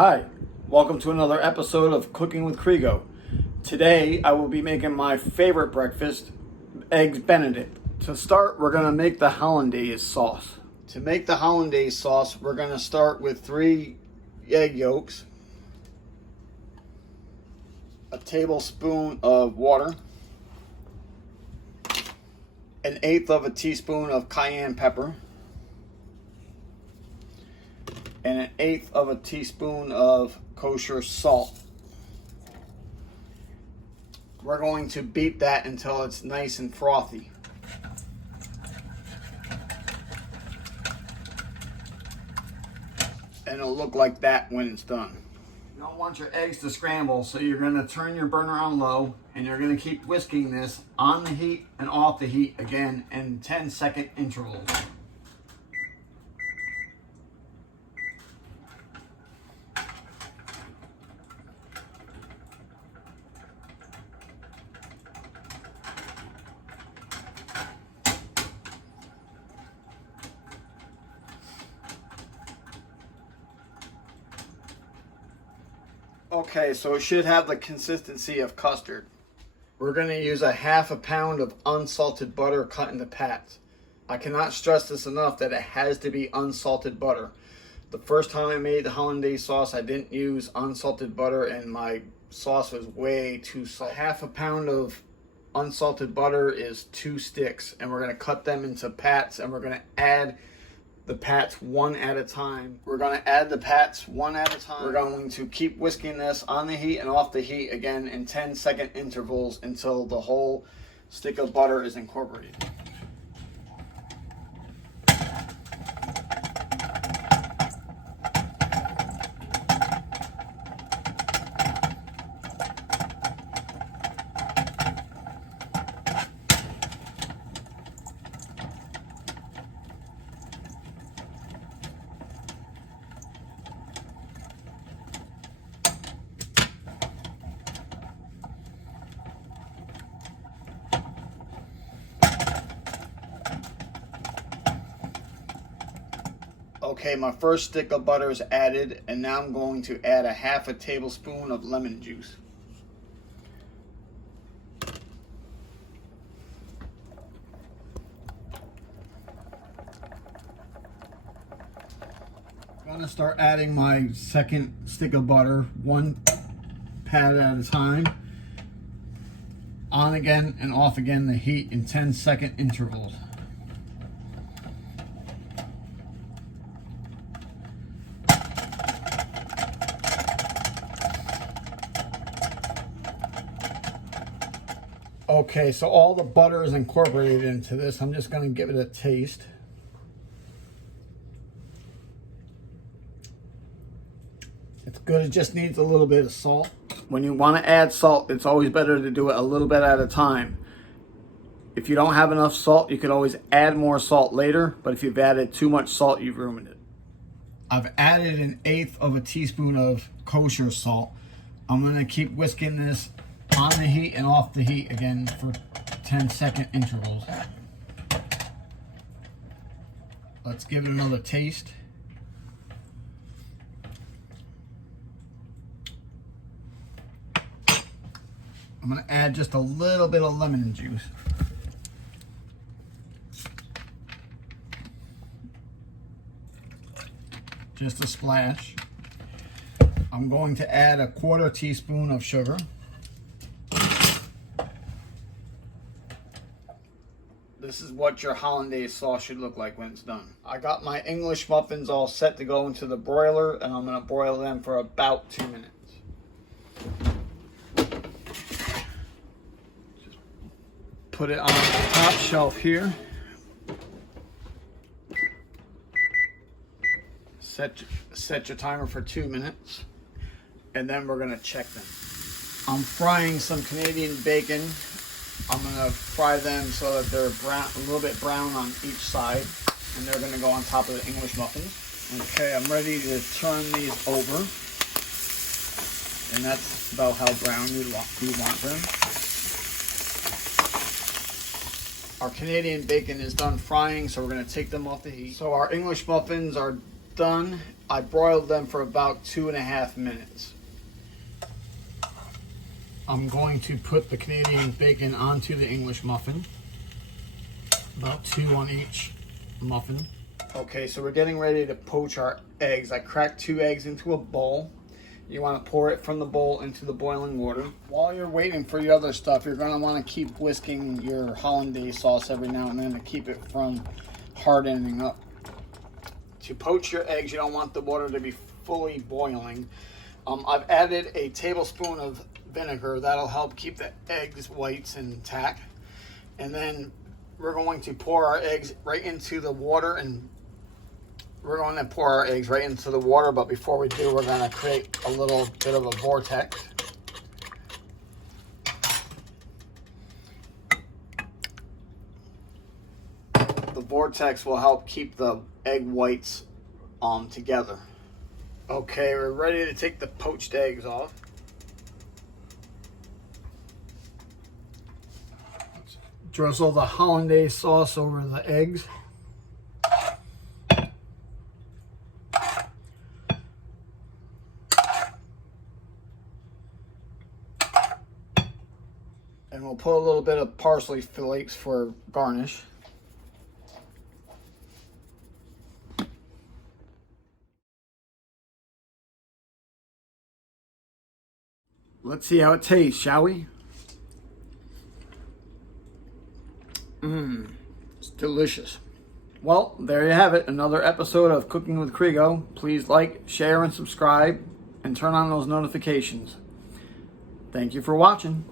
Hi, welcome to another episode of Cooking with Krigo. Today I will be making my favorite breakfast, Eggs Benedict. To start, we're going to make the hollandaise sauce. To make the hollandaise sauce, we're going to start with 3 egg yolks, a tablespoon of water, 1/8 of a teaspoon of cayenne pepper, and 1/8 of a teaspoon of kosher salt. We're going to beat that until it's nice and frothy. And it'll look like that when it's done. You don't want your eggs to scramble, so you're going to turn your burner on low and you're going to keep whisking this on the heat and off the heat again in 10-second intervals. Okay, so it should have the consistency of custard. We're going to use 1/2 pound of unsalted butter cut into pats. I cannot stress this enough that it has to be unsalted butter. The first time I made the hollandaise sauce, I didn't use unsalted butter and my sauce was way too salty. 1/2 pound of unsalted butter is 2 sticks, and we're going to cut them into pats, and we're going to add the pats one at a time. We're going to add the pats one at a time. We're going to keep whisking this on the heat and off the heat again in 10-second intervals until the whole stick of butter is incorporated. Okay, my first stick of butter is added, and now I'm going to add 1/2 tablespoon of lemon juice. I'm going to start adding my second stick of butter, 1 pat at a time. On again and off again the heat in 10-second intervals. Okay, so all the butter is incorporated into this. I'm just going to give it a taste. It's good. It just needs a little bit of salt. When you want to add salt, it's always better to do it a little bit at a time. If you don't have enough salt, you can always add more salt later, but if you've added too much salt, you've ruined it. I've added 1/8 of a teaspoon of kosher salt. I'm going to keep whisking this on the heat and off the heat again for 10-second intervals. Let's give it another taste. I'm going to add just a little bit of lemon juice. Just a splash. I'm going to add 1/4 teaspoon of sugar. This is what your hollandaise sauce should look like when it's done. I got my English muffins all set to go into the broiler, and I'm going to broil them for about 2 minutes. Just put it on the top shelf here. Set your timer for 2 minutes, and then we're going to check them. I'm frying some Canadian bacon. I'm going to fry them so that they're brown, a little bit brown on each side, and they're going to go on top of the English muffins. Okay, I'm ready to turn these over, and that's about how brown you want them. Our Canadian bacon is done frying, so we're going to take them off the heat. So our English muffins are done, I broiled them for about 2.5 minutes. I'm going to put the Canadian bacon onto the English muffin. About 2 on each muffin. Okay, so we're getting ready to poach our eggs. I cracked 2 eggs into a bowl. You want to pour it from the bowl into the boiling water. While you're waiting for the other stuff, you're going to want to keep whisking your hollandaise sauce every now and then to keep it from hardening up. To poach your eggs, you don't want the water to be fully boiling. I've added a tablespoon of vinegar. That'll help keep the eggs whites intact. And then we're going to pour our eggs right into the water, and we're going to pour our eggs right into the water, but before we do, we're going to create a little bit of a vortex. The vortex will help keep the egg whites together. Okay, we're ready to take the poached eggs off. Drizzle the hollandaise sauce over the eggs. And we'll put a little bit of parsley flakes for garnish. Let's see how it tastes, shall we? It's delicious. Well, there you have it. Another episode of Cooking with Krigo. Please like, share, and subscribe, and turn on those notifications. Thank you for watching.